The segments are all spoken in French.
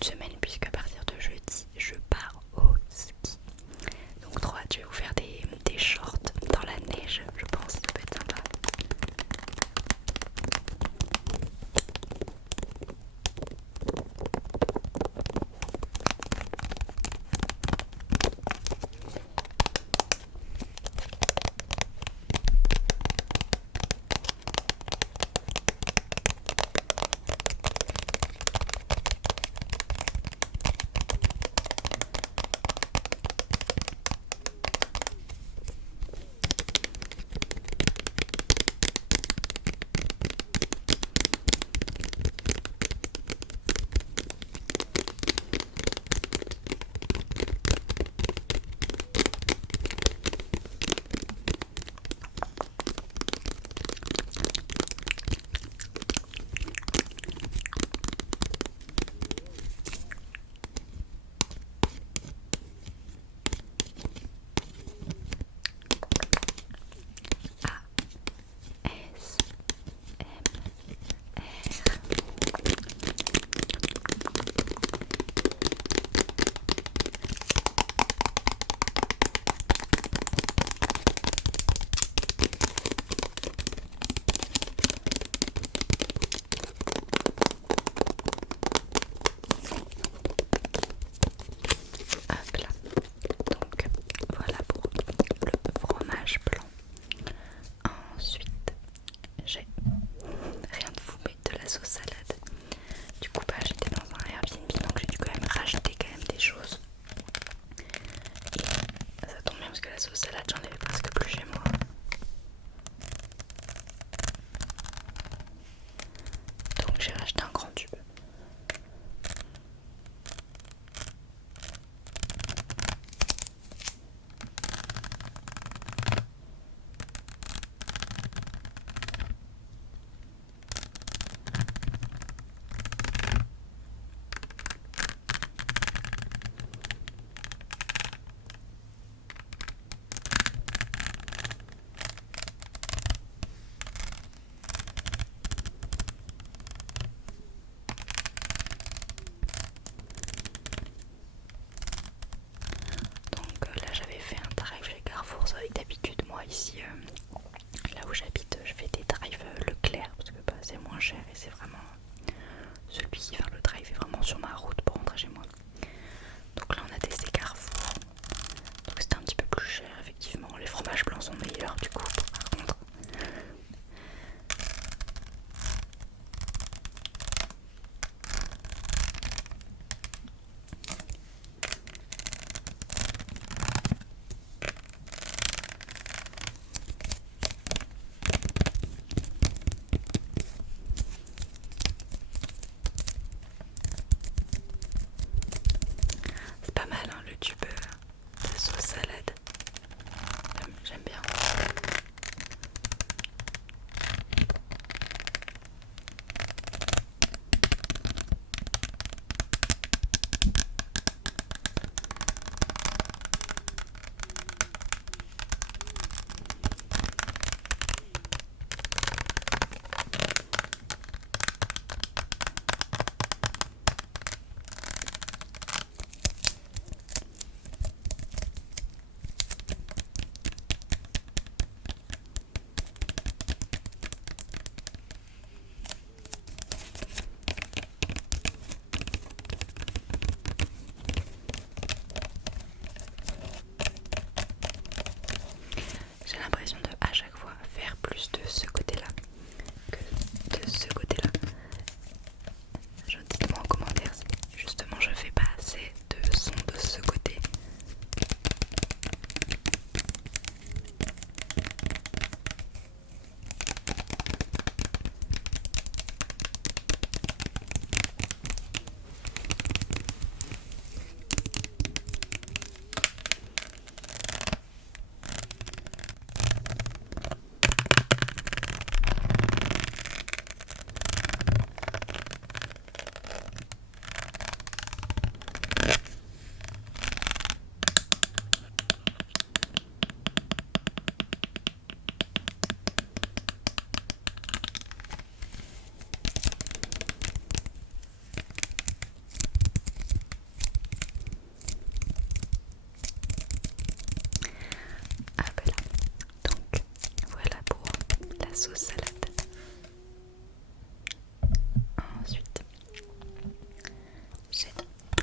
de semaine puisqu'à partir de jeudi je pars au ski. Donc trop hâte, je vais vous faire des shorts dans la neige, je pense, ça peut être sympa.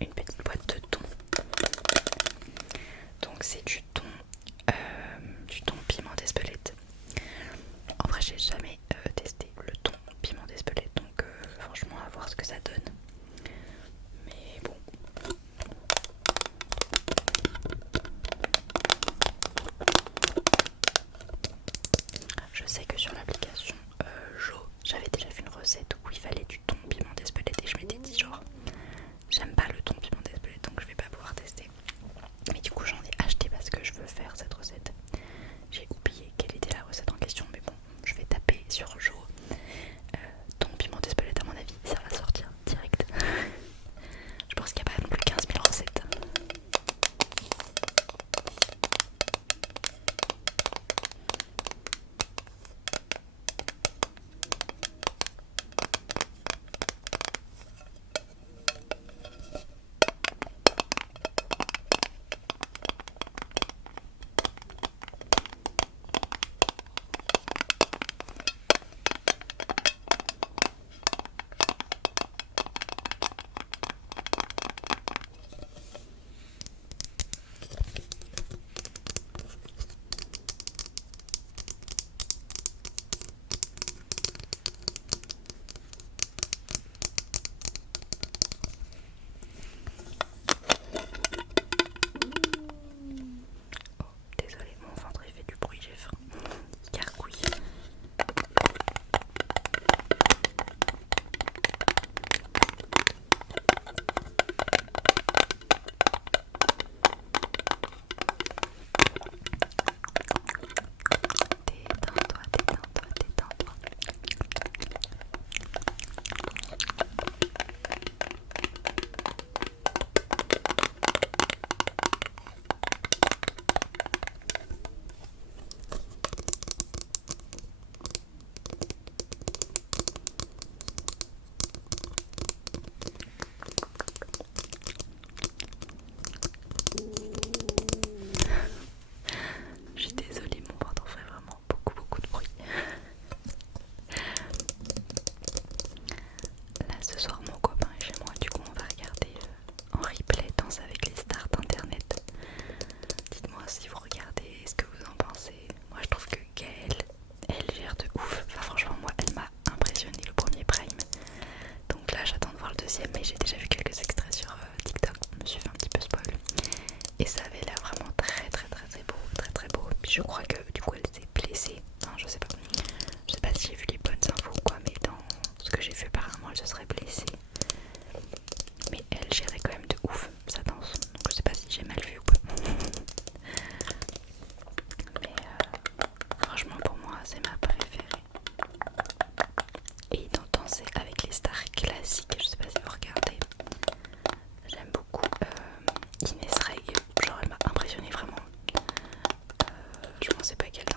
une petite boîte de thon. Donc c'est du thon piment d'Espelette. En vrai j'ai jamais testé le thon piment d'Espelette, donc franchement à voir ce que ça donne. Mais bon. Je sais que sur l'application Jo, j'avais déjà vu une recette où il fallait du thon piment d'Espelette et je m'étais dit genre j'aime pas le thon piment d'Espelette donc je vais pas pouvoir tester. Mais du coup j'en ai acheté parce que je veux faire cette recette. J'ai oublié quelle était la recette en question, mais bon, je vais taper sur Jo. Thon piment d'Espelette, à mon avis ça va sortir direct. Je pense qu'il n'y a pas non plus 15 000 recettes. Désolée, mon ventre il fait du bruit, j'ai faim. Il gargouille. Détends-toi, détends-toi, détends-toi. Je suis désolée, mon ventre fait vraiment beaucoup de bruit. Là ce soir mon copain est chez moi, du coup on va regarder en replay Danse avec les stars d'internet. Dites-moi si vous regardez, ce que vous en pensez. Moi je trouve que Gaëlle, elle gère de ouf. Enfin franchement moi elle m'a impressionné le premier Prime. Donc là j'attends de voir le deuxième, mais j'ai déjà vu quelques extraits sur TikTok. Je me suis fait un petit peu spoil. Et ça avait l'air vraiment très beau, très beau. Puis je crois que du coup elle s'est blessée. Enfin, je sais pas. Je sais pas si j'ai vu les bonnes infos ou quoi, mais dans ce que j'ai vu apparemment elle se serait blessée. Mais elle gérait quand même de ouf sa danse. Donc je sais pas si j'ai mal vu ou pas. Mais franchement pour moi c'est ma préférée. Et dans Danser avec les stars classiques, je sais pas si vous regardez, j'aime beaucoup Inès Reg. Genre elle m'a impressionnée vraiment. Je pensais pas qu'elle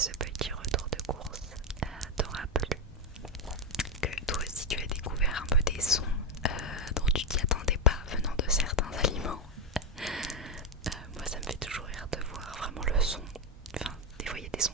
ce petit retour de course t'aura plu, que toi aussi tu as découvert un peu des sons dont tu t'y attendais pas venant de certains aliments. Moi ça me fait toujours rire de voir vraiment le son. Enfin, des fois il y a des sons